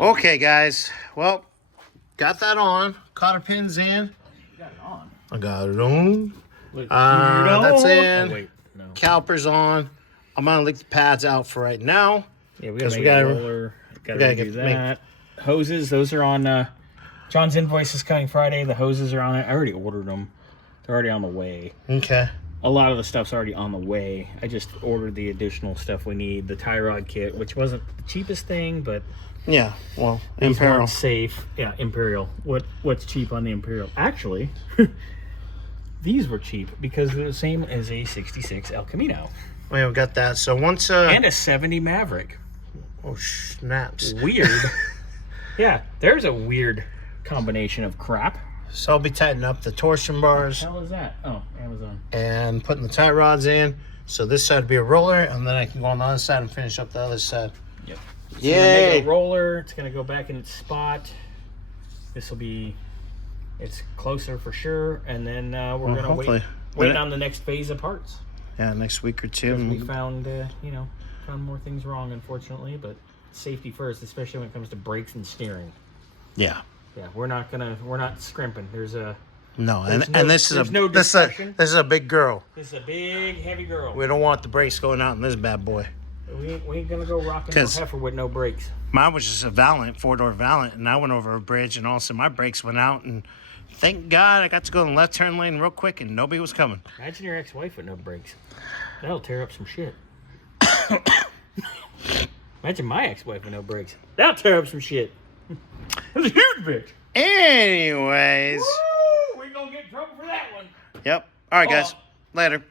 Okay, guys. Well, got that on. Cotter pins in. You got it on. I got it on. Wait, That's in. Oh, wait, no. Calipers on. I'm gonna leave the pads out for right now. Yeah, we gotta make a roller. Gotta do that. Hoses, those are on. John's invoice is coming Friday. The hoses are on it. I already ordered them. They're already on the way. Okay. A lot of the stuff's already on the way. I just ordered the additional stuff we need. The tie rod kit, which wasn't the cheapest thing, but yeah, well, Imperial. Safe. Yeah, Imperial. What's cheap on the Imperial? Actually, these were cheap because they're the same as a 66 El Camino. We got that. So once and a 70 Maverick. Oh, snaps. Weird. Yeah, there's a weird combination of crap. So I'll be tightening up the torsion bars. What the hell is that? Oh, Amazon. And putting the tie rods in. So this side will be a roller, and then I can go on the other side and finish up the other side. Yep. So Yay! make a roller. It's gonna go back in its spot. This will be. It's closer for sure, and then we're gonna wait on the next phase of parts. Yeah, next week or two. We found found more things wrong, unfortunately, but safety first, especially when it comes to brakes and steering. Yeah. Yeah, we're not scrimping. There's a this is a big girl. This is a big heavy girl. We don't want the brakes going out in this bad boy. We ain't gonna go rocking no heifer with no brakes. Mine was just a Valiant, 4-door Valiant, and I went over a bridge, and all of a sudden my brakes went out, and thank God I got to go in the left turn lane real quick, and nobody was coming. Imagine your ex-wife with no brakes. That'll tear up some shit. Imagine my ex-wife with no brakes. That'll tear up some shit. That's a huge bitch. Anyways. Woo! We gonna get in trouble for that one. Yep. All right, guys. Later.